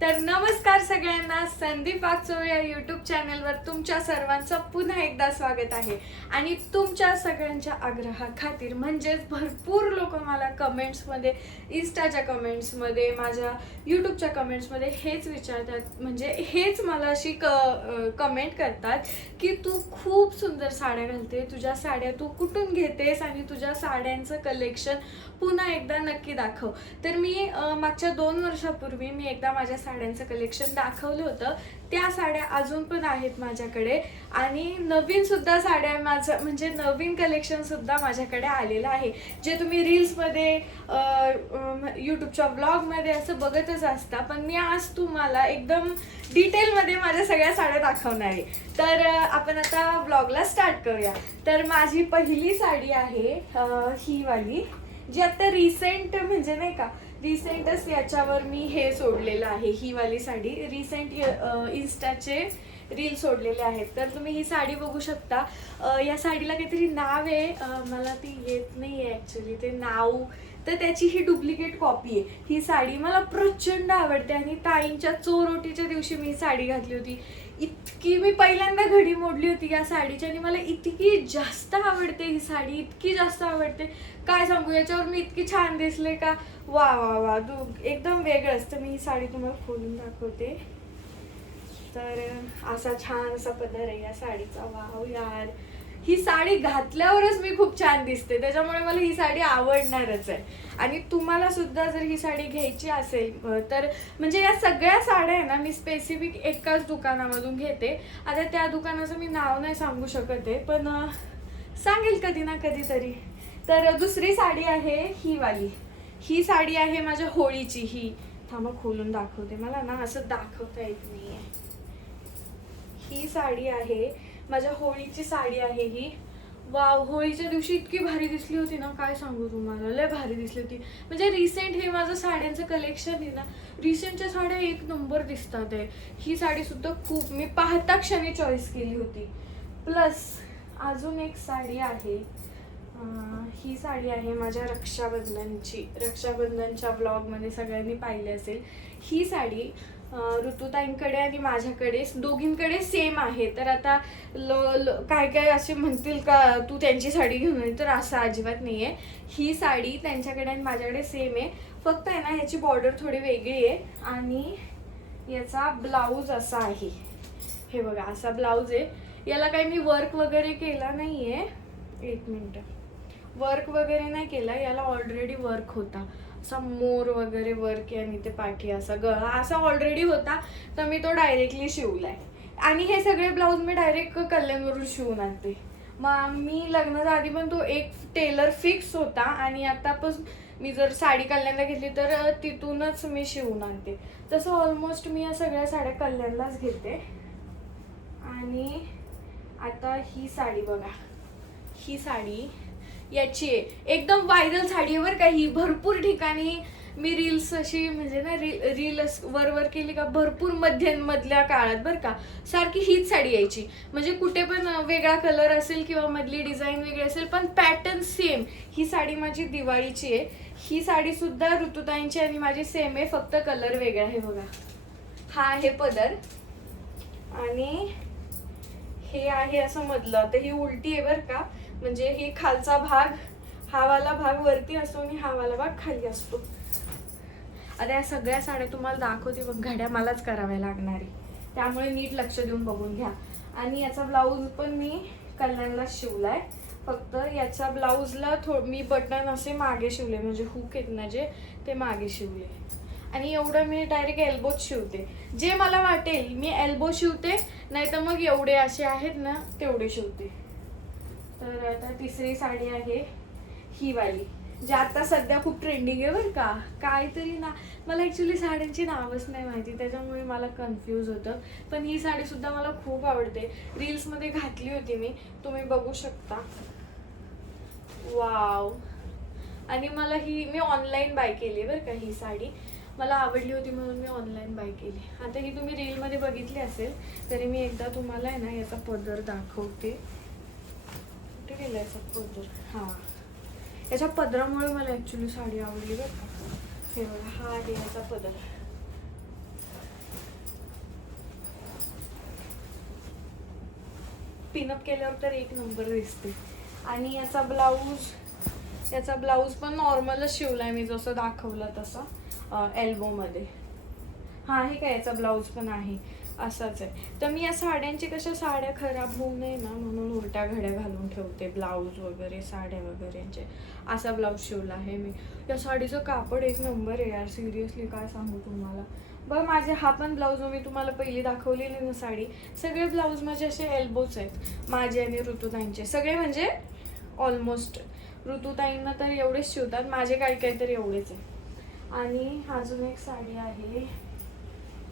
तर नमस्कार सगळ्यांना, संदीप वागचौरे या यूट्यूब चॅनलवर तुमच्या सर्वांचं पुन्हा एकदा स्वागत आहे. आणि तुमच्या सगळ्यांच्या आग्रहाखातीर म्हणजेच भरपूर लोक मला कमेंट्समध्ये, इन्स्टाच्या कमेंट्समध्ये, माझ्या यूट्यूबच्या कमेंट्समध्ये हेच विचारतात, म्हणजे हेच मला अशी कमेंट करतात की तू खूप सुंदर साड्या घालते, तुझ्या साड्या तू कुठून घेतेस आणि तुझ्या साड्यांचं कलेक्शन पुन्हा एकदा नक्की दाखव. तर मी मागच्या 2 वर्षापूर्वी मी एकदा माझ्या साड्यांचं कलेक्शन दाखवलं होतं. त्या साड्या अजून पण आहेत माझ्याकडे आणि नवीन सुद्धा साड्या माझं म्हणजे नवीन कलेक्शन सुद्धा माझ्याकडे आलेलं आहे, जे तुम्ही रील्समध्ये यूट्यूबच्या ब्लॉगमध्ये असं बघतच असता. पण मी आज तुम्हाला एकदम डिटेलमध्ये माझ्या सगळ्या साड्या दाखवणार आहे. तर आपण आता ब्लॉगला स्टार्ट करूया. तर माझी पहिली साडी आहे ही वाली, जी आता रिसेंट म्हणजे नाही का, रिसेंटच याच्यावर मी हे सोडलेलं आहे. ही वाली साडी रिसेंट इन्स्टाचे रील सोडलेले आहेत. तर तुम्ही ही साडी बघू शकता. या साडीला काहीतरी नाव आहे, मला ती येत नाही आहे ॲक्च्युली ते नाव. तर त्याची ही डुप्लिकेट कॉपी आहे. ही साडी मला प्रचंड आवडते आणि ताईंच्या चोरोटीच्या दिवशी मी साडी घातली होती. इतकी मी पहिल्यांदा घडी मोडली होती या साडीची आणि मला इतकी जास्त आवडते ही साडी, इतकी जास्त आवडते काय सांगू. याच्यावर मी इतकी छान दिसले का, वा वा वा, एकदम वेगळं असतं. मी ही साडी तुम्हाला खोलून दाखवते. तर असा छान असा पदर आहे या साडीचा. वाव यार, ही साडी घातल्यावरच मी खूप छान दिसते, त्याच्यामुळे मला ही साडी आवडणारच आहे. आणि तुम्हाला सुद्धा जर ही साडी घ्यायची असेल तर म्हणजे या सगळ्या साड्या आहे ना, मी स्पेसिफिक एकाच दुकानामधून घेते. आता त्या दुकानाचं मी नाव नाही सांगू शकत आहे, पण सांगेल कधी ना कधीतरी. तर दुसरी साडी आहे ही वाली. ही साडी आहे माझ्या होळीची. ही थांबा खोलून दाखवते, मला ना असं दाखवता येत नाहीये. ही साडी आहे माझ्या होळीची साडी आहे ही. वाव, होळीच्या दिवशी इतकी भारी दिसली होती ना, काय सांगू तुम्हाला, लय भारी दिसली होती. म्हणजे रिसेंट हे माझं साड्यांचं कलेक्शन आहे ना, रिसेंटच्या साड्या एक नंबर दिसतात आहे. ही साडी सुद्धा खूप मी पाहता क्षणी चॉईस केली होती. प्लस अजून एक साडी आहे. ही साडी आहे माझ्या रक्षाबंधनची. रक्षाबंधनच्या ब्लॉगमध्ये सगळ्यांनी पाहिली असेल. ही साडी ऋतुताईंकडे आणि माझ्याकडे दोघींकडे सेम आहे. तर आता काय काय असे म्हणतील का तू त्यांची साडी घेऊन आली, तर असं अजिबात नाही आहे. ही साडी त्यांच्याकडे आणि माझ्याकडे सेम आहे. फक्त आहे ना ह्याची बॉर्डर थोडी वेगळी आहे आणि याचा ब्लाऊज असा आहे. हे बघा, असा ब्लाऊज आहे. याला काही मी वर्क वगैरे केला नाही आहे. एक मिनटं, वर्क वगैरे नाही केला याला, ऑलरेडी वर्क होता. असा मोर वगैरे वर्क आहे आणि ते पाठी असा गळा असा ऑलरेडी होता, तर मी तो डायरेक्टली शिवलाय. आणि हे सगळे ब्लाऊज मी डायरेक्ट कल्याणवरून शिवून आणते. मग मी लग्नाच्या आधी पण तो एक टेलर फिक्स होता आणि आता पण मी जर साडी कल्याणला घेतली तर तिथूनच मी शिवून आणते. तसं ऑलमोस्ट मी या सगळ्या साड्या कल्याणलाच घेते. आणि आता ही साडी बघा, ही साडी याची आहे, एकदम व्हायरल साडी आहे बरं का ही. भरपूर ठिकाणी मी रील्स अशी म्हणजे ना रील वर केली का भरपूर मधल्या काळात बरं का सारखी हीच साडी यायची. म्हणजे कुठे पण वेगळा कलर असेल किंवा मधली डिझाईन वेगळी असेल पण पॅटर्न सेम. ही साडी माझी दिवाळीची आहे. ही साडी सुद्धा ऋतुताईंची आणि माझी सेम आहे, फक्त कलर वेगळा आहे. बघा, हा आहे पदर आणि हे आहे असं मधलं. तर ही उलटी आहे बरं का, म्हणजे ही खालचा भाग, हा वाला भाग वरती असतो आणि हा वाला भाग खाली असतो. आता या सगळ्या साड्या तुम्हाला दाखवते, पण घड्या मलाच कराव्या लागणार आहे, त्यामुळे नीट लक्ष देऊन बघून घ्या. आणि याचा ब्लाऊज पण मी कल्याणला शिवलाय. फक्त याच्या ब्लाऊजला मी बटन असे मागे शिवले, म्हणजे हुक आहेत ना ते मागे शिवले. आणि एवढं मी डायरेक्ट एल्बोच शिवते. जे मला वाटेल मी एल्बो शिवते, नाही तर मग एवढे असे आहेत ना तेवढे शिवते. तर आता तिसरी साडी आहे ही वाली, जी आता सध्या खूप ट्रेंडिंग आहे बरं का. काहीतरी ना, मला ॲक्च्युली साड्यांची नावच नाही माहिती, त्याच्यामुळे मला कन्फ्यूज होतं. पण ही साडी सुद्धा मला खूप आवडते. रील्समध्ये घातली होती मी, तुम्ही बघू शकता. वाव. आणि मला मी ऑनलाईन बाय केली बरं का. ही साडी मला आवडली होती म्हणून मी ऑनलाईन बाय केली. आता ही तुम्ही रीलमध्ये बघितली असेल, तरी मी एकदा तुम्हाला आहे ना याचा पदर दाखवते. कुठे गेला याचा पदर? हां, याच्या पदरामुळे मला ॲक्च्युली साडी आवडली बरं का. हे बघा, हा आहे याचा पदर. पिनअप केल्यावर तर एक नंबर दिसते. आणि याचा ब्लाऊज पण नॉर्मलच शिवलाय मी, जसं दाखवलं तसं एल्बोमध्ये. हा हे काय, याचा ब्लाऊज पण आहे असाच आहे. तर मी या साड्यांची कशा साड्या खराब होऊ नये ना म्हणून उलट्या घड्या घालून ठेवते, ब्लाऊज वगैरे साड्या वगैरेचे. असा ब्लाऊज शिवला आहे मी. या साडीचं कापड एक नंबर आहे यार, सिरियसली काय सांगू तुम्हाला. बघ माझे हा पण ब्लाऊज मी तुम्हाला पहिली दाखवलेली ना साडी, सगळे ब्लाऊज माझे असे एल्बोच आहेत माझे आणि ऋतुताईंचे सगळे, म्हणजे ऑलमोस्ट. ऋतुताईंना तर एवढेच शिवतात, माझे काही तर एवढेच आहे. आणि अजून एक साडी आहे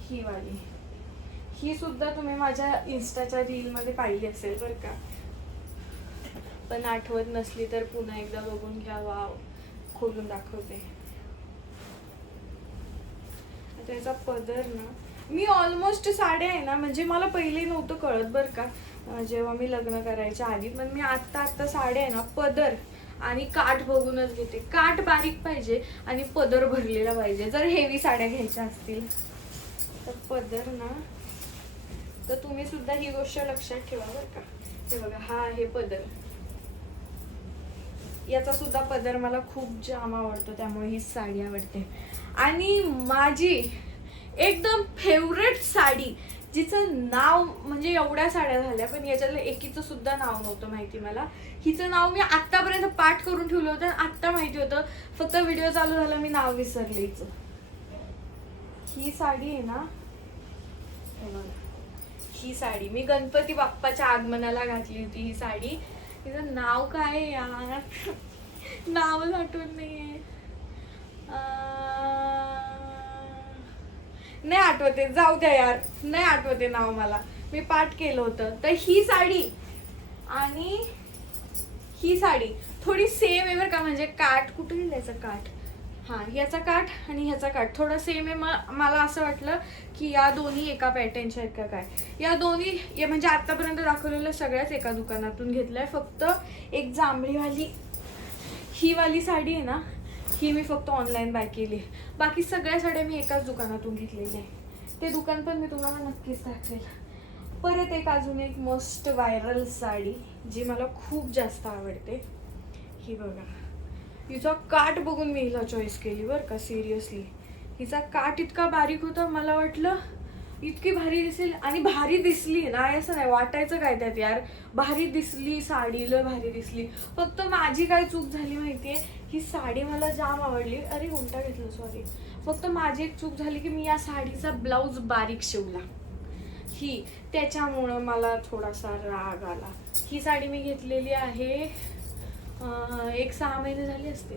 ही वाली, ही सुद्धा तुम्ही माझ्या इंस्टाच्या रीलमध्ये पाहिली असेल बरं का, पण आठवत नसली तर पुन्हा एकदा बघून घ्या. वाव, खोलून दाखवते. त्याचा पदर ना, मी ऑलमोस्ट साड्या आहे ना, म्हणजे मला पहिले नव्हतं कळत बरं का जेव्हा मी लग्न करायच्या आधी, पण मी आत्ता साड्या आहे ना पदर आणि काठ बघूनच घेते. काठ बारीक पाहिजे आणि पदर भरलेला पाहिजे जर हेवी साड्या घ्यायच्या असतील तर. पदर ना, तर तुम्ही सुद्धा ही गोष्ट लक्षात ठेवा बरं का. हे बघा, हा आहे पदर. याचा सुद्धा पदर मला खूप जाम आवडतो, त्यामुळे ही साडी आवडते. आणि माझी एकदम फेवरेट साडी, जिचं नाव, म्हणजे एवढ्या साड्या झाल्या पण याच्यातलं एकीचं सुद्धा नाव नव्हतं माहिती मला. हिचं नाव मी आत्तापर्यंत पाठ करून ठेवलं होतं, आत्ता माहिती होतं, फक्त व्हिडिओ चालू झाला मी नाव विसरले हिचं. ही साडी आहे ना, ही साडी मी गणपती बाप्पाच्या आगमनाला घातली होती. ही साडी, तिचं नाव काय यार, नावच आठवत नाहीये, नाही आठवते, जाऊ द्या यार, नाही आठवते नाव मला, मी पाठ केलं होतं. तर ही साडी आणि ही साडी थोडी सेम आहे बरं का, म्हणजे काठ कुठे लिहायचं, काठ, हा याचा काठ आणि ह्याचा काठ थोडा सेम आहे. मला असं वाटलं की या दोन्ही एका पॅटर्नच्या आहेत का काय. या दोन्ही म्हणजे आतापर्यंत दाखवलेल्या सगळ्याच एका दुकानातून घेतलंय. फक्त एक जांभळीवाली ही वाली साडी आहे ना, ही मी फक्त ऑनलाईन बाय केली. बाकी सगळ्या साड्या मी एकाच दुकानातून घेतलेल्या आहे. ते दुकान पण मी तुम्हाला नक्कीच दाखवेल. परत एक अजून एक मस्त व्हायरल साडी जी मला खूप जास्त आवडते, ही बघा. हिचा काठ बघून मी हिला चॉईस केली बरं का, सिरियसली. हिचा काठ इतका बारीक होता, मला वाटलं इतकी भारी दिसेल, आणि भारी दिसली नाही असं नाही, वाटायचं काय त्यात यार, भारी दिसली साडीला, भारी दिसली. फक्त माझी काय चूक झाली माहितीये, ही साडी मला जाम आवडली, अरे उलटा घेतलं सॉरी. फक्त माझी एक चूक झाली की मी या साडीचा ब्लाऊज बारीक शिवला, ही त्याच्यामुळं मला थोडासा राग आला. ही साडी मी घेतलेली आहे एक 6 महिने झाले असते,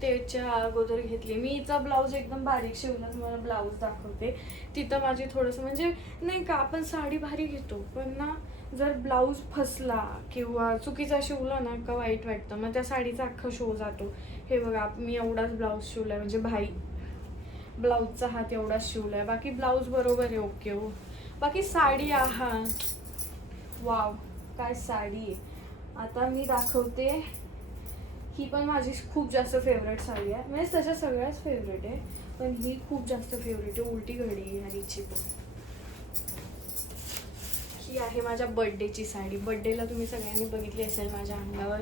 त्याच्या अगोदर घेतली मी. हिचा ब्लाऊज एकदम बारीक शिवला, तुम्हाला ब्लाऊज दाखवते. तिथं माझी थोडंसं, म्हणजे नाही का, आपण साडी भारी घेतो पण ना जर ब्लाऊज फसला किंवा चुकीचा शिवला ना का वाईट वाटतं, मग त्या साडीचा अख्खा शो जातो. हे बघा, मी एवढाच ब्लाऊज शिवलाय, म्हणजे भाई ब्लाऊजचा हात एवढाच शिवलाय, बाकी ब्लाऊज बरोबर आहे, ओके हो. बाकी साडी, आहा वाव, काय साडी आहे. आता मी दाखवते, ही पण माझी खूप जास्त फेवरेट साडी आहे, म्हणजे त्याच्या सगळ्याच फेवरेट आहे, पण ही खूप जास्त फेवरेट आहे. उलटी घडी आहे हिची पण. ही आहे माझ्या बर्थडेची साडी. बर्थडेला तुम्ही सगळ्यांनी बघितली असेल माझ्या अंगावर.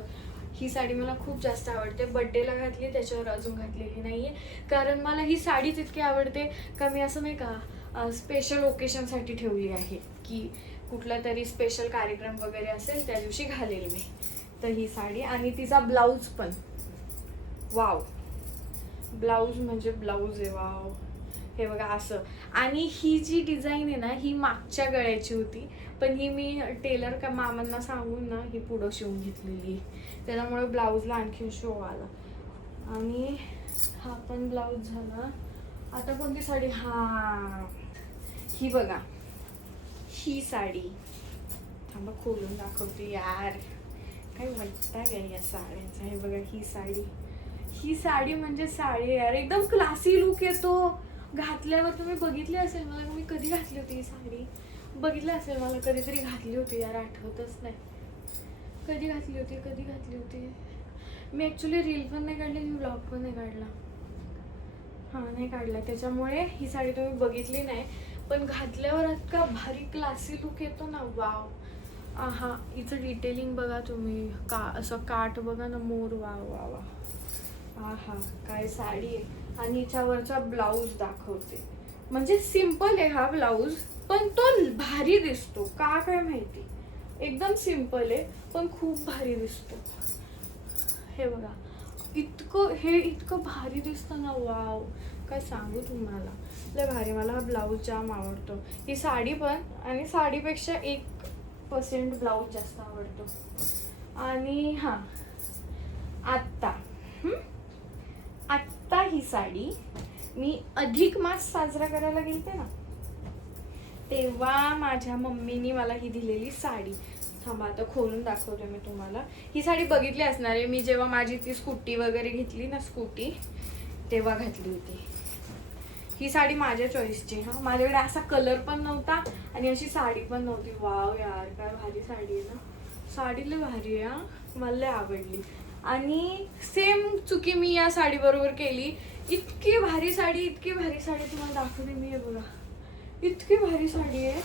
ही साडी मला खूप जास्त आवडते. बर्थडेला घातली, त्याच्यावर अजून घातलेली नाही आहे, कारण मला ही साडीच इतकी आवडते का मी असं नाही का स्पेशल ओकेशनसाठी ठेवली आहे, की कुठला तरी स्पेशल कार्यक्रम वगैरे असेल त्या दिवशी घालेल मी. तर ही साडी, आणि तिचा ब्लाऊज पण वाव, ब्लाऊज म्हणजे ब्लाऊज आहे, वाव. हे बघा असं. आणि ही जी डिझाईन आहे ना, ही मागच्या गळ्याची होती, पण ही मी टेलर का मामांना सांगून ना ही पुढं शिवून घेतलेली, त्याच्यामुळे ब्लाऊजला आणखी शो आला. आणि हा पण ब्लाऊज झाला. आता कोणती साडी, हा ही बघा, ही साडी थांबा खोलून दाखवते यार, काय वाटतं काय या साड्यांचा. हे बघा ही साडी, ही साडी म्हणजे साडी यार, एकदम क्लासी लुक येतो घातल्यावर. तुम्ही बघितली असेल मला, मी कधी घातली होती ही साडी, बघितलं असेल मला कधीतरी घातली होती यार, आठवतच नाही कधी घातली होती. मी ॲक्च्युली रील पण नाही काढली, मी ब्लॉग पण नाही काढला, हां नाही काढला, त्याच्यामुळे ही साडी तुम्ही बघितली नाही. पण घातल्यावर इतका भारी क्लासी लुक येतो ना, वाव. आहा, हिचं डिटेलिंग बघा तुम्ही, का असं काठ बघा ना, मोर, वा वा वा. आहा, काय साडी आहे. आणि हिच्यावरचा ब्लाऊज दाखवते. म्हणजे सिम्पल आहे हा ब्लाऊज, पण तो भारी दिसतो, का काय माहिती. एकदम सिम्पल आहे पण खूप भारी दिसतो. हे बघा, इतकं भारी दिसतं ना, वाव, काय सांगू तुम्हाला, लय भारी. मला हा ब्लाऊज जाम आवडतो. ही साडी पण, आणि साडीपेक्षा 1% ब्लाऊज जास्त आवडतो. आणि हां, आत्ता आत्ता ही साडी मी अधिक मास साजरा करायला गेलते ना, तेव्हा माझ्या मम्मीनी मला ही दिलेली साडी. थांबा, आता खोलून दाखवते मी तुम्हाला. ही साडी बघितली असणार आहे मी जेव्हा माझी ती स्कूटी वगैरे घेतली ना, स्कूटी, तेव्हा घातली होती. ही साडी माझ्या चॉईसची. हा, माझ्याकडे असा कलर पण नव्हता आणि अशी साडी पण नव्हती. वाव यार, काय भारी साडी आहे ना. साडी लय भारी आहे. हा, मला लय आवडली. आणि सेम चुकी मी या साडी बरोबर केली. इतकी भारी साडी तुम्हाला दाखवते मी. हे बघा, इतकी भारी साडी आहे.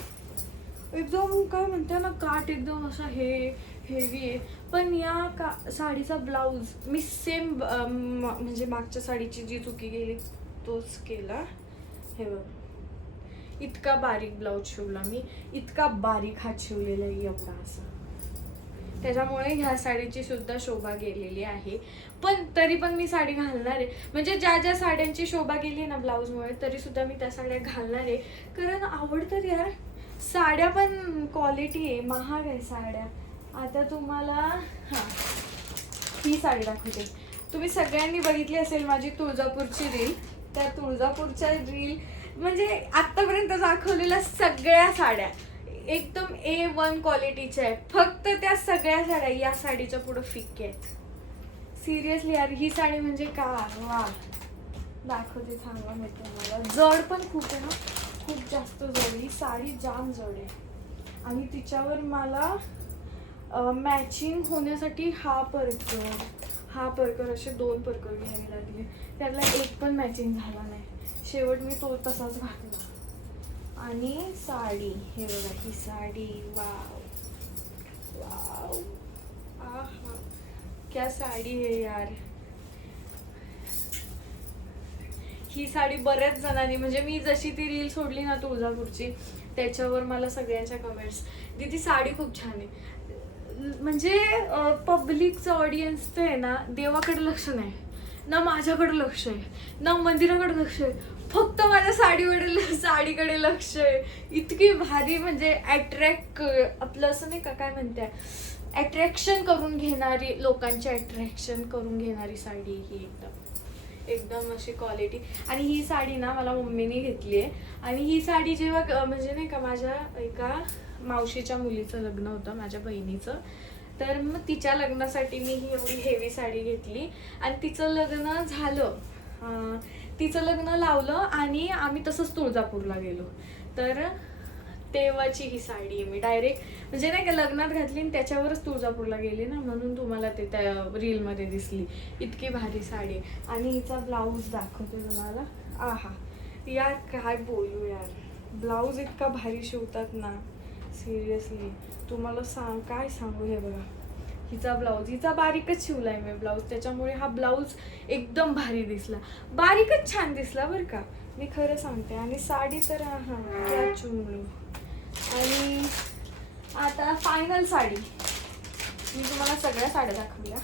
एकदम काय म्हणते ना, काठ एकदम असा हेवी आहे. पण या साडीचा ब्लाऊज मी सेम म्हणजे मागच्या साडीची जी चुकी गेली तोच केला. हे बघ, इतका बारीक ब्लाऊज शिवला मी, इतका बारीक हात शिवलेला आहे, एवढा असा. त्याच्यामुळे ह्या साडीची सुद्धा शोभा गेलेली आहे. पण तरी पण मी साडी घालणार आहे. म्हणजे ज्या ज्या साड्यांची शोभा गेली ना ब्लाऊजमुळे, तरी सुद्धा मी त्या साड्या घालणार आहे. कारण आवडतात यार साड्या, पण क्वालिटी आहे, महाग आहे साड्या. आता तुम्हाला हां, ही साडी दाखवते. तुम्ही सगळ्यांनी बघितली असेल माझी तुळजापूरची रील. त्या तुळजापूरच्या रील म्हणजे आत्तापर्यंत दाखवलेल्या सगळ्या साड्या एकदम A1 क्वालिटीच्या आहेत. फक्त त्या सगळ्या साड्या या साडीच्या पुढं फिक्के आहेत. सिरियसली यार, ही साडी म्हणजे का, वा, दाखवते थांबा मी तुम्हाला. जड पण खूप आहे ना, खूप जास्त जड. ही साडी जाम जड आहे. आणि तिच्यावर मला मॅचिंग होण्यासाठी हा परकर असे 2 परकर घ्यावे लागले. त्यातला एक पण मॅचिंग झाला नाही. शेवट मी तो तसाच घातला. आणि साडी, हे बघा, ही साडी, वाव वाव, आहा, क्या साडी है यार. ही साडी बऱ्याच जणांनी, म्हणजे मी जशी ती रील सोडली ना तुळजापूरची, त्याच्यावर मला सगळ्यांच्या कमेंट्स, ती साडी खूप छान आहे. म्हणजे पब्लिकचं ऑडियन्सचं आहे ना, देवाकडे लक्ष नाही ना, माझ्याकडे लक्ष आहे ना, मंदिराकडे लक्ष आहे, फक्त माझ्या साडीकडे लक्ष आहे. इतकी भारी, म्हणजे अट्रॅक्ट, आपलं असं नाही का, काय म्हणते, अट्रॅक्शन करून घेणारी, लोकांचे अट्रॅक्शन करून घेणारी साडी ही एकदम अशी क्वालिटी. आणि ही साडी ना मला मम्मीने घेतली आहे. आणि ही साडी जेव्हा म्हणजे नाही का, माझ्या एका मावशीच्या मुलीचं लग्न होतं, माझ्या बहिणीचं, तर मग तिच्या लग्नासाठी मी ही एवढी हेवी साडी घेतली. आणि तिचं लग्न झालं, तिचं लग्न लावलं आणि आम्ही तसंच तुळजापूरला गेलो. तर तेव्हाची ही साडी आहे. मी डायरेक्ट म्हणजे नाही का लग्नात घातली आणि त्याच्यावरच तुळजापूरला गेली ना, म्हणून तुम्हाला ते त्या रीलमध्ये दिसली. इतकी भारी साडी. आणि हिचा ब्लाऊज दाखवते तुम्हाला. आहा यार, काय बोलू यार, ब्लाऊज इतका भारी शिवतात ना, सिरियसली तुम्हाला काय सांगू. हे बघा, हिचा ब्लाऊज, हिचा बारीकच शिवलाय मी ब्लाऊज, त्याच्यामुळे हा ब्लाऊज एकदम भारी दिसला, बारीकच छान दिसला बरं का, मी खरं सांगते. आणि साडी तर हां, क्या चुमलू. आणि आता फायनल साडी, मी तुम्हाला सगळ्या साड्या दाखवल्या,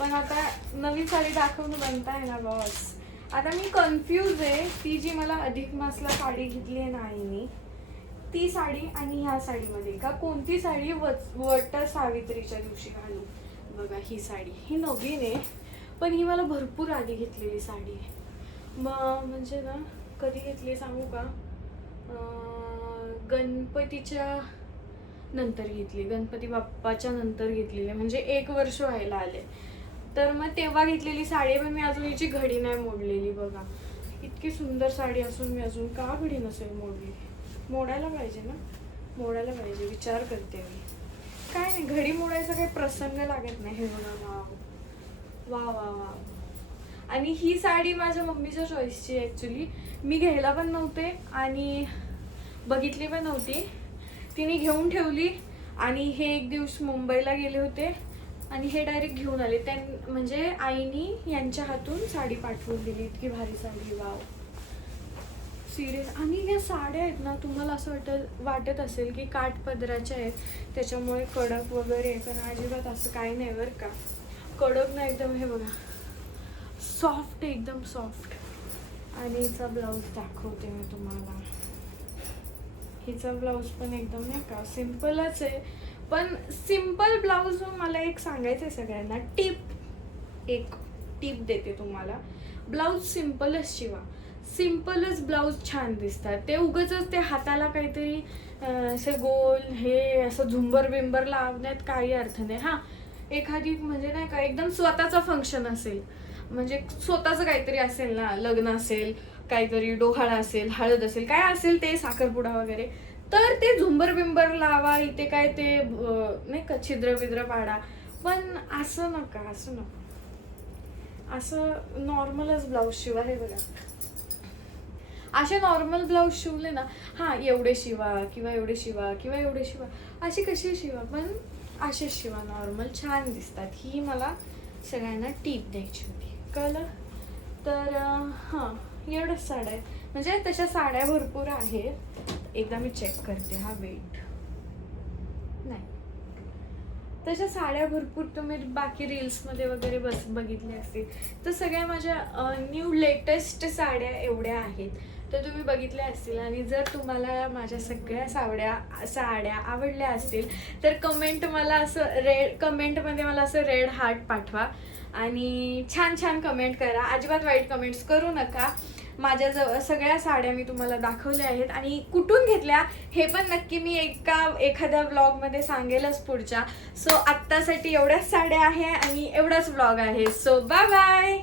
पण आता नवीन साडी दाखवून बनताय ना बॉस. आता मी कन्फ्यूज आहे. ती जी मला अधिक मासला साडी घेतली आहे ना आईनी, ती साडी आणि ह्या साडीमध्ये का कोणती साडी वट सावित्रीच्या दिवशी घालू. बघा, ही साडी, ही नवीन आहे, पण ही मला भरपूर आधी घेतलेली साडी आहे. म्हणजे ना, कधी घेतली सांगू का, गणपतीच्या नंतर घेतली, गणपती बाप्पाच्या नंतर घेतलेली, म्हणजे 1 वर्ष व्हायला आले. तर मग तेव्हा घेतलेली साडी, पण मी अजून हिची घडी नाही मोडलेली. बघा, इतकी सुंदर साडी असून मी अजून का घडी नसेल मोडली. मोडायला पाहिजे ना, मोडायला पाहिजे, विचार करते मी. काय नाही, घडी मोडायचा काही प्रसंग लागत नाही. हे बघा, वा वा वा वा. आणि ही साडी माझ्या मम्मीच्या चॉईसची आहे ॲक्च्युली. मी घ्यायला पण नव्हते आणि बघितली पण नव्हती, तिने घेऊन ठेवली आणि हे एक दिवस मुंबईला गेले होते आणि हे डायरेक्ट घेऊन आले. म्हणजे आईनी यांच्या हातून साडी पाठवून दिली. इतकी भारी साडी, वाव सिरियस. आणि या साड्या आहेत ना, तुम्हाला असं वाटत असेल की काठपदराच्या आहेत त्याच्यामुळे कडक वगैरे, पण अजिबात असं काही नाही बरं का. कडक ना एकदम, हे बघा सॉफ्ट, एकदम सॉफ्ट. आणि हिचा ब्लाऊज दाखवते मी तुम्हाला. हिचा ब्लाऊज पण एकदम नाही का सिम्पलच आहे, पण सिम्पल ब्लाऊज मला एक सांगायचं आहे सगळ्यांना. एक टिप देते तुम्हाला, ब्लाऊज सिम्पलच शिवा. सिम्पलच ब्लाऊज छान दिसतात. ते उगाचच ते हाताला काहीतरी असे गोल हे असं झुंबर बिंबर लावण्यात काही अर्थ नाही. हां, एखादी म्हणजे नाही का एकदम स्वतःचं फंक्शन असेल, म्हणजे स्वतःचं काहीतरी असेल ना, लग्न असेल, काहीतरी डोहाळा असेल, हळद असेल, काय असेल ते, साखरपुडा वगैरे, तर ते झुंबर बिंबर लावा, इथे काय ते नाही का छिद्र बिद्र पाडा. पण असं नका, असं नका. असं नॉर्मलच ब्लाऊज शिवा. हे बघा, असे नॉर्मल ब्लाऊज शिवले ना, हां एवढे शिवा किंवा एवढे शिवा किंवा एवढे शिवा, असे कसे शिवा, पण असेच शिवा, नॉर्मल छान दिसतात. ही मला सगळ्यांना टीप द्यायची होती, कळलं. तर हां, एवढंच साड्या आहेत. म्हणजे तशा साड्या भरपूर आहेत. एकदा मी चेक करते हा वेट. नाही, तशा साड्या भरपूर तुम्ही बाकी रील्समध्ये वगैरे बघितल्या असतील. तर सगळ्या माझ्या न्यू लेटेस्ट साड्या एवढ्या आहेत, तर तुम्ही बघितल्या असतील. आणि जर तुम्हाला माझ्या सगळ्या साड्या आवडल्या असतील तर कमेंटमध्ये मला असं रेड हार्ट पाठवा आणि छान छान कमेंट करा. अजिबात वाईट कमेंट्स करू नका. माझ्या सगळ्या साड्या मी तुम्हाला दाखवल्या आहेत आणि कुठून घेतल्या हे पण नक्की मी एखाद्या व्लॉगमध्ये सांगेलच पुढच्या. सो आत्तासाठी एवढ्याच साड्या आहे आणि एवढाच व्लॉग आहे. So bye bye.